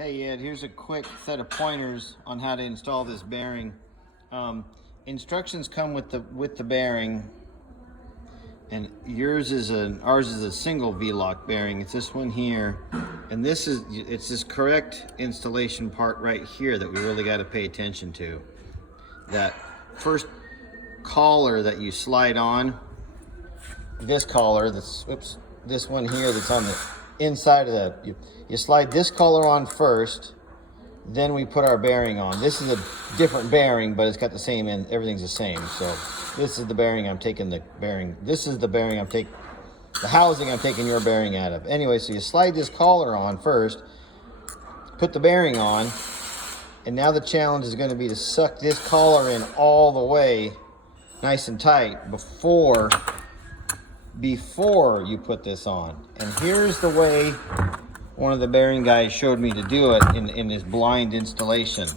Hey Ed, here's a quick set of pointers on how to install this bearing. Instructions come with the bearing, and ours is a single V-lock bearing. It's this one here, and it's this correct installation part right here that we really got to pay attention to. That first collar that you slide on, this collar, this one here that's on the inside of that, you slide this collar on first, then we put our bearing on. This is a different bearing, but it's got the same end, everything's the same. So this is the bearing I'm taking the housing I'm taking your bearing out of. Anyway, so you slide this collar on first, put the bearing on, and now the challenge is going to be to suck this collar in all the way, nice and tight, before you put this on. And here's the way one of the bearing guys showed me to do it in his blind installation.